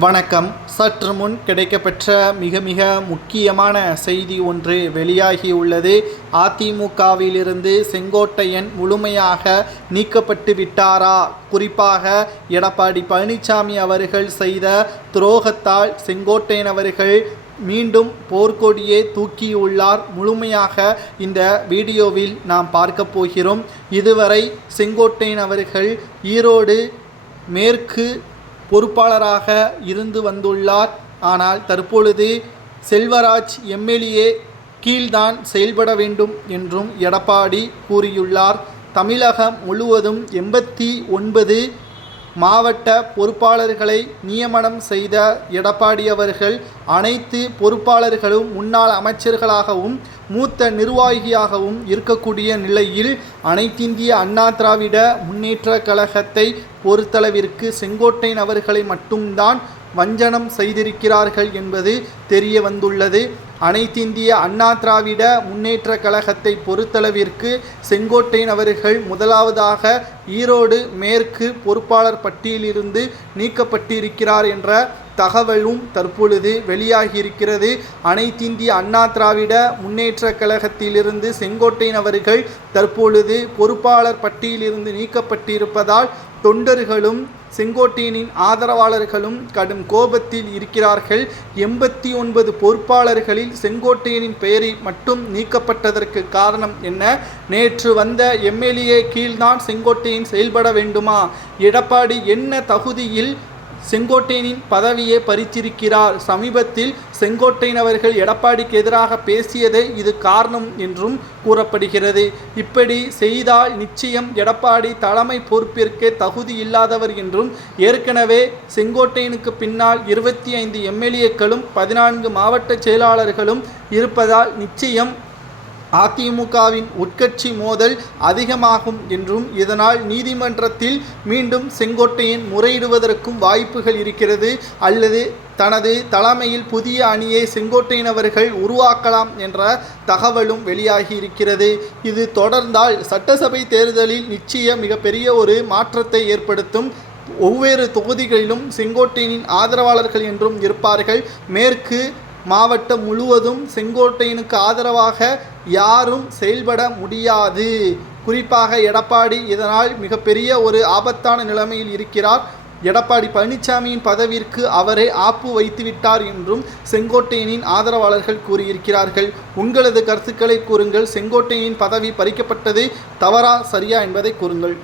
வணக்கம். சற்று முன் கிடைக்கப்பெற்ற மிக மிக முக்கியமான செய்தி ஒன்று வெளியாகியுள்ளது அதிமுகவிலிருந்து செங்கோட்டையன் முழுமையாக நீக்கப்பட்டு விட்டாரா? குறிப்பாக எடப்பாடி பழனிசாமி அவர்கள் செய்த துரோகத்தால் செங்கோட்டையன் அவர்கள் மீண்டும் போர்க்கொடியே தூக்கியுள்ளார். முழுமையாக இந்த வீடியோவில் நாம் பார்க்க போகிறோம். இதுவரை செங்கோட்டையன் அவர்கள் ஈரோடு மேற்கு பொறுப்பாளராக இருந்து வந்துள்ளார். ஆனால் தற்பொழுது செல்வராஜ் எம்எல்ஏ கீழ்தான் செயல்பட வேண்டும் என்றும் எடப்பாடி கூறியுள்ளார். தமிழகம் முழுவதும் எண்பத்தி ஒன்பது மாவட்ட பொறுப்பாளர்களை நியமனம் செய்த எடப்பாடி அவர்கள் அனைத்து பொறுப்பாளர்களும் முன்னாள் அமைச்சர்களாகவும் மூத்த நிர்வாகியாகவும் இருக்கக்கூடிய நிலையில் அனைத்திந்திய அண்ணா திராவிட முன்னேற்ற கழகத்தை பொறுத்தளவிற்கு செங்கோட்டையன் அவர்களை மட்டும்தான் வஞ்சனம் செய்திருக்கிறார்கள் என்பது தெரிய வந்துள்ளது. அனைத்திந்திய அண்ணா திராவிட முன்னேற்ற கழகத்தை பொறுத்தளவிற்கு செங்கோட்டையன் அவர்கள் முதலாவதாக ஈரோடு மேற்கு பொறுப்பாளர் பட்டியலிருந்து நீக்கப்பட்டிருக்கிறார் என்ற தகவலும் தற்பொழுது வெளியாகியிருக்கிறது. அனைத்திந்திய அண்ணா திராவிட முன்னேற்ற கழகத்திலிருந்து செங்கோட்டையன் அவர்கள் தற்பொழுது பொறுப்பாளர் பட்டியலிருந்து நீக்கப்பட்டிருப்பதால் தொண்டர்களும் செங்கோட்டையனின் ஆதரவாளர்களும் கடும் கோபத்தில் இருக்கிறார்கள். எண்பத்தி ஒன்பது பொறுப்பாளர்களில் செங்கோட்டையனின் பெயரை மட்டும் நீக்கப்பட்டதற்கு காரணம் என்ன? நேற்று வந்த எம்எல்ஏ கீழ்தான் செங்கோட்டையன் செயல்பட வேண்டுமா? எடப்பாடி என்ன தகுதியில் செங்கோட்டையனின் பதவியை பறித்திருக்கிறார். சமீபத்தில் செங்கோட்டையன் அவர்கள் எடப்பாடிக்கு எதிராக பேசியதே இது காரணம் என்றும் கூறப்படுகிறது. இப்படி செய்தால் நிச்சயம் எடப்பாடி தலைமை பொறுப்பிற்கு தகுதி இல்லாதவர் என்றும் ஏற்கனவே செங்கோட்டையனுக்கு பின்னால் இருபத்தி ஐந்து எம்எல்ஏக்களும் பதினான்கு மாவட்ட செயலாளர்களும் இருப்பதால் நிச்சயம் அதிமுகவின் உட்கட்சி மோதல் அதிகமாகும் என்றும் இதனால் நீதிமன்றத்தில் மீண்டும் செங்கோட்டையன் முறையிடுவதற்கும் வாய்ப்புகள் இருக்கிறது. அல்லது தனது தலைமையில் புதிய அணியை செங்கோட்டையன் அவர்கள் உருவாக்கலாம் என்ற தகவலும் வெளியாகி இருக்கிறது. இது தொடர்ந்தால் சட்டசபை தேர்தலில் நிச்சயம் மிகப்பெரிய ஒரு மாற்றத்தை ஏற்படுத்தும். ஒவ்வொரு தொகுதிகளிலும் செங்கோட்டையனின் ஆதரவாளர்கள் என்றும் இருப்பார்கள். மேற்கு மாவட்டம் முழுவதும் செங்கோட்டையனுக்கு ஆதரவாக யாரும் செயல்பட முடியாது. குறிப்பாக எடப்பாடி இதனால் மிகப்பெரிய ஒரு ஆபத்தான நிலைமையில் இருக்கிறார். எடப்பாடி பழனிசாமியின் பதவிற்கு அவரே ஆப்பு வைத்துவிட்டார் என்றும் செங்கோட்டையனின் ஆதரவாளர்கள் கூறியிருக்கிறார்கள். உங்களது கருத்துக்களை கூறுங்கள். செங்கோட்டையனின் பதவி பறிக்கப்பட்டது தவறா சரியா என்பதை கூறுங்கள்.